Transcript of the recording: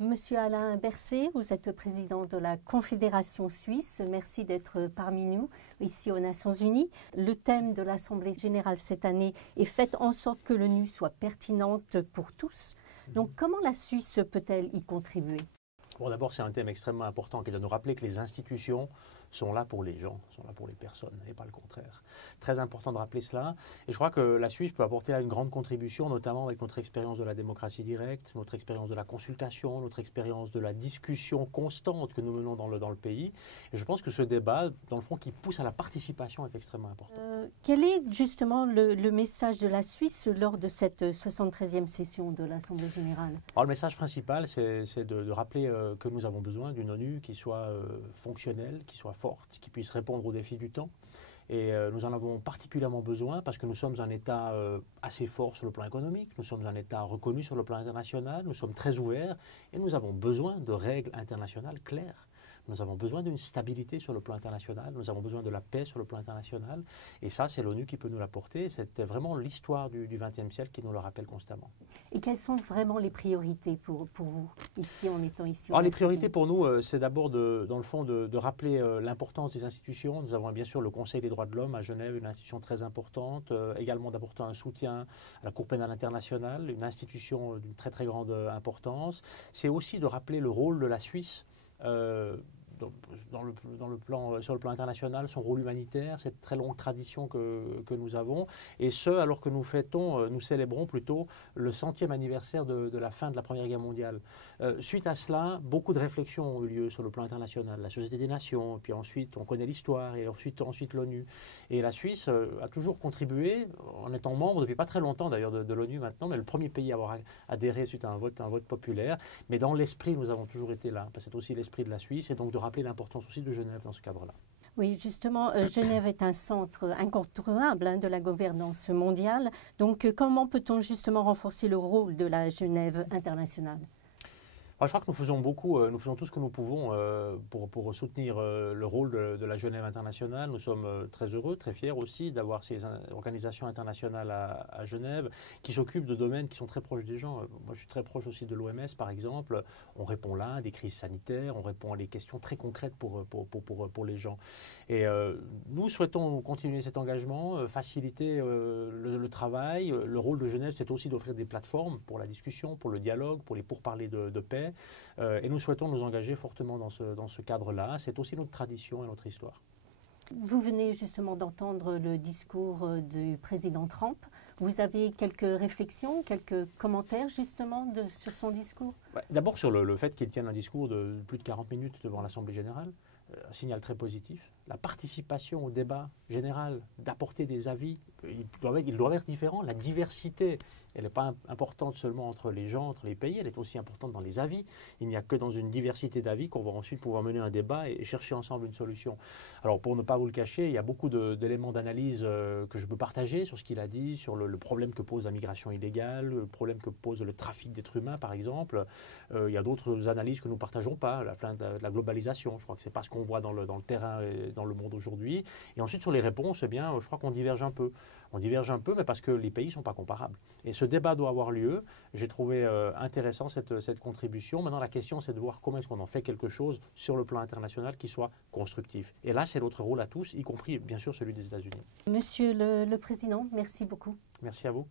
Monsieur Alain Berset, vous êtes président de la Confédération suisse. Merci d'être parmi nous ici aux Nations Unies. Le thème de l'Assemblée générale cette année est « Faites en sorte que l'ONU soit pertinente pour tous ». Donc comment la Suisse peut-elle y contribuer ? Bon, d'abord, c'est un thème extrêmement important qui est de nous rappeler que les institutions sont là pour les gens, sont là pour les personnes et pas le contraire. Très important de rappeler cela. Et je crois que la Suisse peut apporter là une grande contribution, notamment avec notre expérience de la démocratie directe, notre expérience de la consultation, notre expérience de la discussion constante que nous menons dans le pays. Et je pense que ce débat, dans le fond, qui pousse à la participation est extrêmement important. Quel est justement le message de la Suisse lors de cette 73e session de l'Assemblée générale ? Alors, le message principal, c'est de rappeler que nous avons besoin d'une ONU qui soit fonctionnelle, qui soit forte, qui puisse répondre aux défis du temps. Et nous en avons particulièrement besoin parce que nous sommes un État assez fort sur le plan économique, nous sommes un État reconnu sur le plan international, nous sommes très ouverts et nous avons besoin de règles internationales claires. Nous avons besoin d'une stabilité sur le plan international, nous avons besoin de la paix sur le plan international et ça, c'est l'ONU qui peut nous l'apporter. C'est vraiment l'histoire du XXe siècle qui nous le rappelle constamment. Et quelles sont vraiment les priorités pour vous, ici, en étant ici? Alors, les priorités pour nous, c'est d'abord, dans le fond, de rappeler l'importance des institutions. Nous avons bien sûr le Conseil des droits de l'homme à Genève, une institution très importante, également d'apporter un soutien à la Cour pénale internationale, une institution d'une très très grande importance. C'est aussi de rappeler le rôle de la Suisse sur le plan international, son rôle humanitaire, cette très longue tradition que nous avons, et ce, alors que nous célébrons plutôt le 100e anniversaire de la fin de la Première Guerre mondiale. Suite à cela, beaucoup de réflexions ont eu lieu sur le plan international, la Société des Nations, puis ensuite on connaît l'histoire, et ensuite l'ONU. Et la Suisse a toujours contribué, en étant membre depuis pas très longtemps d'ailleurs de l'ONU maintenant, mais le premier pays à avoir adhéré suite à un vote populaire, mais dans l'esprit nous avons toujours été là, parce que c'est aussi l'esprit de la Suisse, et donc de rappeler l'importance aussi de Genève dans ce cadre-là. Oui, justement, Genève est un centre incontournable de la gouvernance mondiale. Donc, comment peut-on justement renforcer le rôle de la Genève internationale ? Je crois que nous faisons tout ce que nous pouvons pour soutenir le rôle de la Genève internationale. Nous sommes très heureux, très fiers aussi d'avoir ces organisations internationales à Genève qui s'occupent de domaines qui sont très proches des gens. Moi, je suis très proche aussi de l'OMS, par exemple. On répond là à des crises sanitaires, on répond à des questions très concrètes pour les gens. Et nous souhaitons continuer cet engagement, faciliter le travail. Le rôle de Genève, c'est aussi d'offrir des plateformes pour la discussion, pour le dialogue, pour les pourparlers de paix. Et nous souhaitons nous engager fortement dans ce cadre-là. C'est aussi notre tradition et notre histoire. Vous venez justement d'entendre le discours du président Trump. Vous avez quelques réflexions, quelques commentaires justement sur son discours? D'abord sur le fait qu'il tienne un discours de plus de 40 minutes devant l'Assemblée générale. Un signal très positif. La participation au débat général, d'apporter des avis, ils doivent être différents. La diversité, elle n'est pas importante seulement entre les gens, entre les pays, elle est aussi importante dans les avis. Il n'y a que dans une diversité d'avis qu'on va ensuite pouvoir mener un débat et chercher ensemble une solution. Alors pour ne pas vous le cacher, il y a beaucoup d'éléments d'analyse que je peux partager sur ce qu'il a dit, sur le problème que pose la migration illégale, le problème que pose le trafic d'êtres humains par exemple. Il y a d'autres analyses que nous ne partageons pas, la fin de la globalisation, je crois que c'est pas ce qu'on voit dans le terrain et dans le monde aujourd'hui. Et ensuite, sur les réponses, eh bien, je crois qu'on diverge un peu. On diverge un peu, mais parce que les pays ne sont pas comparables. Et ce débat doit avoir lieu. J'ai trouvé intéressant cette contribution. Maintenant, la question, c'est de voir comment est-ce qu'on en fait quelque chose sur le plan international qui soit constructif. Et là, c'est notre rôle à tous, y compris, bien sûr, celui des États-Unis. Monsieur le Président, merci beaucoup. Merci à vous.